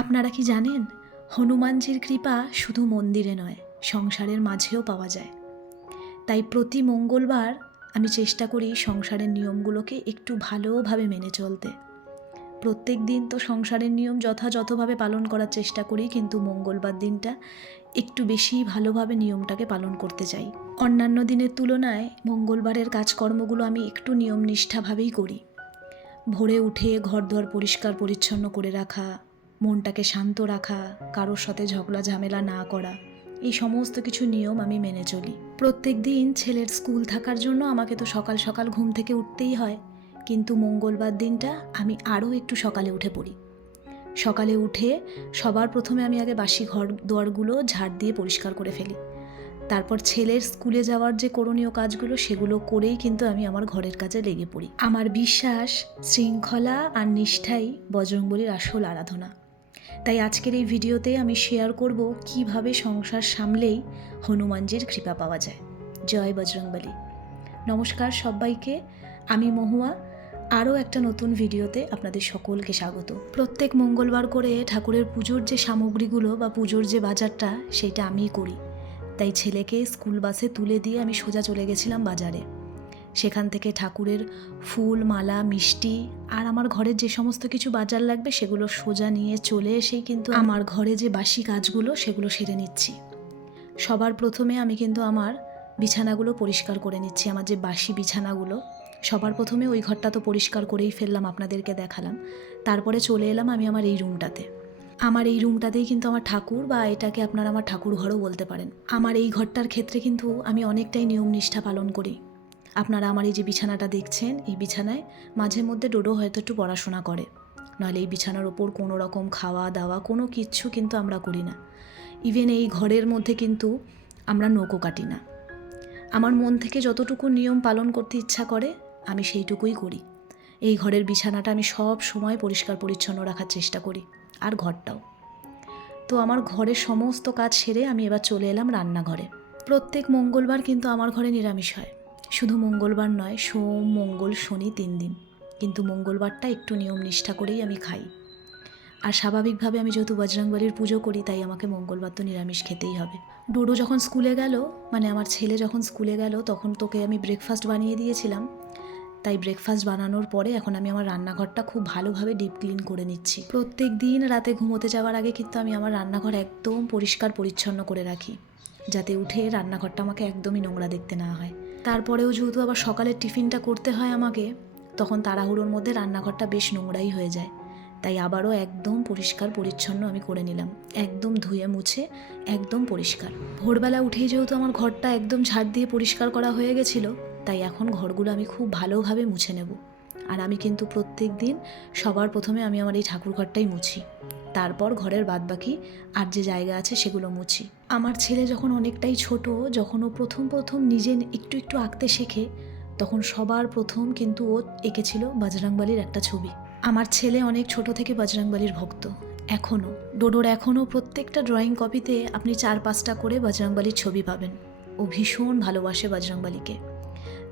আপনারা কি জানেন, হনুমানজির কৃপা শুধু মন্দিরে নয়, সংসারের মাঝেও পাওয়া যায়। তাই প্রতি মঙ্গলবার আমি চেষ্টা করি সংসারের নিয়মগুলোকে একটু ভালোভাবে মেনে চলতে। প্রত্যেক দিন তো সংসারের নিয়ম যথাযথভাবে পালন করার চেষ্টা করি, কিন্তু মঙ্গলবার দিনটা একটু বেশি ভালোভাবে নিয়মটাকে পালন করতে চাই। অন্যান্য দিনের তুলনায় মঙ্গলবারের কাজকর্মগুলো আমি একটু নিয়ম নিষ্ঠাভাবেই করি। ভোরে উঠে ঘরদোর পরিষ্কার পরিচ্ছন্ন করে রাখা মনটাকে শান্ত রাখা, কারোর সাথে ঝগড়া ঝামেলা না করা, এই সমস্ত কিছু নিয়ম আমি মেনে চলি। প্রত্যেক দিন ছেলের স্কুল থাকার জন্য আমাকে তো সকাল সকাল ঘুম থেকে উঠতেই হয়, কিন্তু মঙ্গলবার দিনটা আমি আরও একটু সকালে উঠে পড়ি। সকালে উঠে সবার প্রথমে আমি আগে বাসি ঘর দুয়ারগুলো ঝাড় দিয়ে পরিষ্কার করে ফেলি। তারপর ছেলের স্কুলে যাওয়ার যে করণীয় কাজগুলো সেগুলো করেই কিন্তু আমি আমার ঘরের কাজে লেগে পড়ি। আমার বিশ্বাস, শৃঙ্খলা আর নিষ্ঠাই বজরংবলির আসল আরাধনা। তাই আজকের এই ভিডিওতে আমি শেয়ার করব কীভাবে সংসার সামলেই হনুমানজির কৃপা পাওয়া যায়। জয় বজরংবলী। নমস্কার সবাইকে, আমি মহুয়া। আরও একটা নতুন ভিডিওতে আপনাদের সকলকে স্বাগত। প্রত্যেক মঙ্গলবার করে ঠাকুরের পুজোর যে সামগ্রীগুলো বা পুজোর যে বাজারটা, সেটা আমিই করি। তাই ছেলেকে স্কুল বাসে তুলে দিয়ে আমি সোজা চলে গেছিলাম বাজারে। সেখান থেকে ঠাকুরের ফুল, মালা, মিষ্টি আর আমার ঘরের যে সমস্ত কিছু বাজার লাগবে সেগুলো সোজা নিয়ে চলে এসেই কিন্তু আমার ঘরে যে বাসি কাজগুলো সেগুলো সেরে নিচ্ছি। সবার প্রথমে আমি কিন্তু আমার বিছানাগুলো পরিষ্কার করে নিচ্ছি, আমার যে বাসি বিছানাগুলো। সবার প্রথমে ওই ঘরটা তো পরিষ্কার করেই ফেললাম, আপনাদেরকে দেখালাম। তারপরে চলে এলাম আমি আমার এই রুমটাতে। আমার এই রুমটাতেই কিন্তু আমার ঠাকুর বা এটাকে আপনারা আমার ঠাকুর ঘরও বলতে পারেন। আমার এই ঘরটার ক্ষেত্রে কিন্তু আমি অনেকটাই নিয়ম নিষ্ঠা পালন করি। আপনারা আমার এই যে বিছানাটা দেখছেন, এই বিছানায় মাঝে মধ্যে ডোডো হয়তো একটু পড়াশোনা করে। নাহলে এই বিছানার ওপর কোনো রকম খাওয়া দাওয়া, কোনো কিচ্ছু কিন্তু আমরা করি না। ইভেন এই ঘরের মধ্যে কিন্তু আমরা নৌকো কাটি না। আমার মন থেকে যতটুকু নিয়ম পালন করতে ইচ্ছা করে, আমি সেইটুকুই করি। এই ঘরের বিছানাটা আমি সব সময় পরিষ্কার পরিচ্ছন্ন রাখার চেষ্টা করি, আর ঘরটাও। তো আমার ঘরের সমস্ত কাজ সেরে আমি এবার চলে এলাম রান্নাঘরে। প্রত্যেক মঙ্গলবার কিন্তু আমার ঘরে নিরামিষ হয়। শুধু মঙ্গলবার নয়, সোম, মঙ্গল, শনি তিন দিন। কিন্তু মঙ্গলবারটা একটু নিয়ম নিষ্ঠা করেই আমি খাই। আর স্বাভাবিকভাবে আমি যেহেতু বজরংবলির পুজো করি, তাই আমাকে মঙ্গলবার তো নিরামিষ খেতেই হবে। ডোডো যখন স্কুলে গেল মানে আমার ছেলে যখন স্কুলে গেল, তখন তোকে আমি ব্রেকফাস্ট বানিয়ে দিয়েছিলাম। তাই ব্রেকফাস্ট বানানোর পরে এখন আমি আমার রান্নাঘরটা খুব ভালোভাবে ডিপ ক্লিন করে নিচ্ছি। প্রত্যেক দিন রাতে ঘুমোতে যাওয়ার আগে কিন্তু আমি আমার রান্নাঘর একদম পরিষ্কার পরিচ্ছন্ন করে রাখি। যাতে উঠে রান্নাঘরটা আমাকে একদমই নোংরা দেখতে না হয়। তারপরেও যেহেতু আবার সকালের টিফিনটা করতে হয় আমাকে, তখন তাড়াহুড়োর মধ্যে রান্নাঘরটা বেশ নোংরাই হয়ে যায়। তাই আবারও একদম পরিষ্কার পরিচ্ছন্ন আমি করে নিলাম। একদম ধুয়ে মুছে একদম পরিষ্কার। ভোরবেলা উঠেই যেহেতু আমার ঘরটা একদম ঝাড় দিয়ে পরিষ্কার করা হয়ে গেছিল, তাই এখন ঘরগুলো আমি খুব ভালোভাবে মুছে নেব। আর আমি কিন্তু প্রত্যেক দিন সবার প্রথমে আমি আমার এই ঠাকুর ঘরটাই মুছি। তারপর ঘরের বাদবাকি আর যে জায়গা আছে সেগুলো মুছি। আমার ছেলে যখন অনেকটাই ছোট, যখন ও প্রথম প্রথম নিজে একটু একটু আঁকতে শেখে, তখন সবার প্রথম কিন্তু ও এঁকেছিল বজরংবালির একটা ছবি। আমার ছেলে অনেক ছোট থেকে বজরংবলির ভক্ত। এখনও। ডোডোর এখনও প্রত্যেকটা ড্রয়িং কপিতে আপনি চার পাঁচটা করে বজরংবলির ছবি পাবেন। ও ভীষণ ভালোবাসে বজরংবলিকে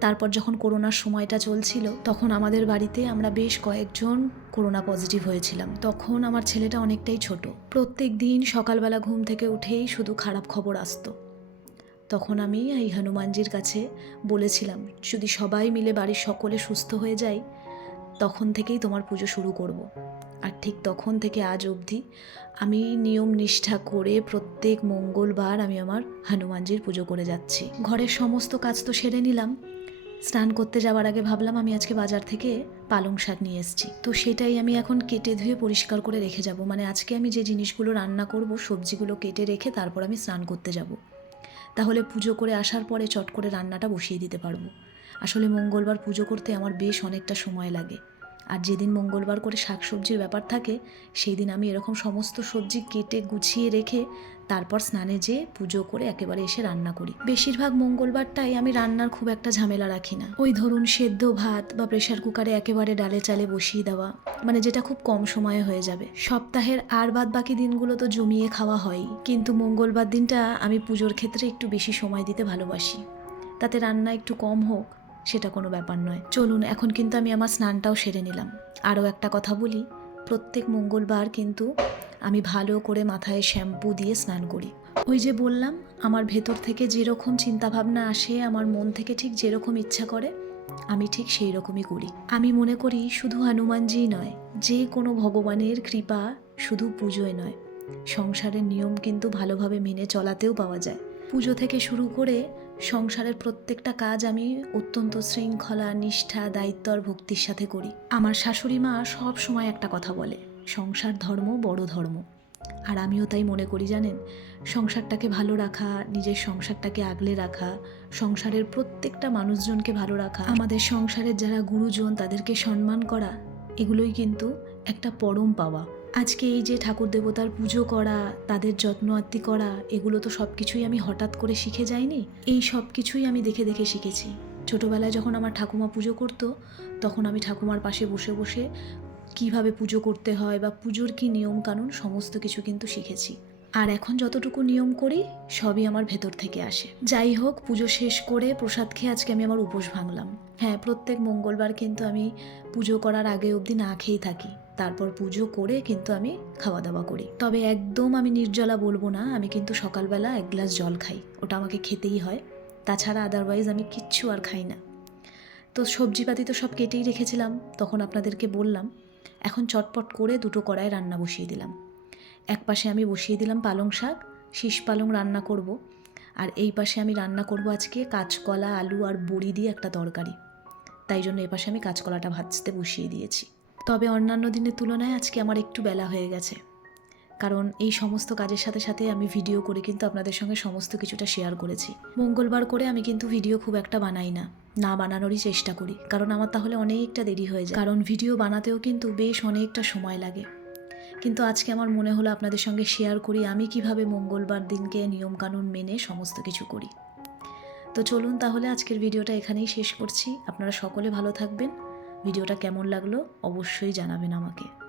তারপর যখন করোনার সময়টা চলছিল, তখন আমাদের বাড়িতে আমরা বেশ কয়েকজন করোনা পজিটিভ হয়েছিলাম। তখন আমার ছেলেটা অনেকটাই ছোট। প্রত্যেক দিন সকালবেলা ঘুম থেকে উঠেই শুধু খারাপ খবর আসতো। তখন আমি এই হনুমানজির কাছে বলেছিলাম, যদি সবাই মিলে বাড়ির সকলে সুস্থ হয়ে যায়, তখন থেকেই তোমার পুজো শুরু করব। ঠিক তখন থেকে আজ অবধি আমি নিয়ম নিষ্ঠা করে প্রত্যেক মঙ্গলবার আমি আমার হনুমানজির পুজো করে যাচ্ছি। ঘরের সমস্ত কাজ তো সেরে নিলাম। স্নান করতে যাওয়ার আগে ভাবলাম আমি আজকে বাজার থেকে পালং শাক নিয়ে এসেছি। তো সেটাই আমি এখন কেটে ধুয়ে পরিষ্কার করে রেখে যাব। মানে আজকে আমি যে জিনিসগুলো রান্না করব, সবজিগুলো কেটে রেখে তারপর আমি স্নান করতে যাব। তাহলে পুজো করে আসার পরে চট করে রান্নাটা বসিয়ে দিতে পারব। আসলে মঙ্গলবার পুজো করতে আমার বেশ অনেকটা সময় লাগে। আর যেদিন মঙ্গলবার করে শাকসবজির ব্যাপার থাকে সেই দিন আমি এরকম সমস্ত সবজি কেটে গুছিয়ে রেখে তারপর স্নানে যেয়ে পুজো করে একেবারে এসে রান্না করি। বেশিরভাগ মঙ্গলবারটাই আমি রান্নার খুব একটা ঝামেলা রাখি না। ওই ধরুন সেদ্ধ ভাত বা প্রেশার কুকারে একেবারে ডালে চালে বসিয়ে দেওয়া মানে যেটা খুব কম সময়ে হয়ে যাবে। সপ্তাহের আর বাদ বাকি দিনগুলো তো জমিয়ে খাওয়া হয়ই। কিন্তু মঙ্গলবার দিনটা আমি পুজোর ক্ষেত্রে একটু বেশি সময় দিতে ভালোবাসি। তাতে রান্না একটু কম হোক সেটা কোনো ব্যাপার নয়। চলুন, এখন কিন্তু আমি আমার স্নানটাও সেরে নিলাম। আরও একটা কথা বলি, প্রত্যেক মঙ্গলবার কিন্তু আমি ভালো করে মাথায় শ্যাম্পু দিয়ে স্নান করি। ওই যে বললাম, আমার ভেতর থেকে যেরকম চিন্তাভাবনা আসে, আমার মন থেকে ঠিক যেরকম ইচ্ছা করে, আমি ঠিক সেই রকমই করি। আমি মনে করি শুধু হনুমানজিই নয়, যে কোনো ভগবানের কৃপা শুধু পুজোয় নয়। সংসারের নিয়ম কিন্তু ভালোভাবে মেনে চলাতেও পাওয়া যায়। পুজো থেকে শুরু করে সংসারের প্রত্যেকটা কাজ আমি অত্যন্ত শৃঙ্খলা, নিষ্ঠা, দায়িত্ব আর ভক্তির সাথে করি। আমার শাশুড়ি মা সব সময় একটা কথা বলে, সংসার ধর্ম বড় ধর্ম। আর আমিও তাই মনে করি, জানেন? সংসারটাকে ভালো রাখা, নিজের সংসারটাকে আগলে রাখা, সংসারের প্রত্যেকটা মানুষজনকে ভালো রাখা, আমাদের সংসারের যারা গুরুজন তাদেরকে সম্মান করা, এগুলোই কিন্তু একটা পরম পাওয়া। আজকে এই যে ঠাকুর দেবতার পুজো করা, তাদের যত্ন আত্তি করা, এগুলো তো সব কিছুই আমি হঠাৎ করে শিখে যাইনি। এই সব কিছুই আমি দেখে দেখে শিখেছি। ছোটোবেলায় যখন আমার ঠাকুমা পুজো করতো, তখন আমি ঠাকুমার পাশে বসে বসে কীভাবে পুজো করতে হয় বা পুজোর কী নিয়ম কানুন, সমস্ত কিছু কিন্তু শিখেছি। আর এখন যতটুকু নিয়ম করি, সবই আমার ভেতর থেকে আসে। যাই হোক, পুজো শেষ করে প্রসাদ খেয়ে আজকে আমি আমার উপোস ভাঙলাম। হ্যাঁ প্রত্যেক মঙ্গলবার কিন্তু আমি পুজো করার আগে অবধি না খেয়েই থাকি। তারপর পুজো করে কিন্তু আমি খাওয়া দাওয়া করি। তবে একদম আমি নির্জলা বলব না, আমি কিন্তু সকালবেলা এক গ্লাস জল খাই। ওটা আমাকে খেতেই হয়। তাছাড়া আদারওয়াইজ আমি কিচ্ছু আর খাই না। তো সবজিপাতি তো সব কেটেই রেখেছিলাম, তখন আপনাদেরকে বললাম। এখন চটপট করে দুটো কড়াই রান্না বসিয়ে দিলাম। এক পাশে আমি বসিয়ে দিলাম পালং শাক, শীষ পালং রান্না করব। আর এই পাশে আমি রান্না করব আজকে কাঁচকলা, আলু আর বড়ি দিয়ে একটা তরকারি। তাই জন্য এ পাশে আমি কাঁচকলাটা ভাজতে বসিয়ে দিয়েছি। তবে অন্যান্য দিনের তুলনায় আজকে আমার একটু বেলা হয়ে গেছে। কারণ এই সমস্ত কাজের সাথে সাথে আমি ভিডিও করে কিন্তু আপনাদের সঙ্গে সমস্ত কিছুটা শেয়ার করেছি। মঙ্গলবার করে আমি কিন্তু ভিডিও খুব একটা বানাই না। না বানানোরই চেষ্টা করি। কারণ আমার তাহলে অনেকটা দেরি হয়ে যায়। কারণ ভিডিও বানাতেও কিন্তু বেশ অনেকটা সময় লাগে। কিন্তু আজকে আমার মনে হলো আপনাদের সঙ্গে শেয়ার করি, আমি কীভাবে মঙ্গলবার দিনকে নিয়মকানুন মেনে সমস্ত কিছু করি। তো চলুন তাহলে আজকের ভিডিওটা এখানেই শেষ করছি। আপনারা সকলে ভালো থাকবেন। ভিডিওটা কেমন লাগল অবশ্যই জানাবেন আমাকে।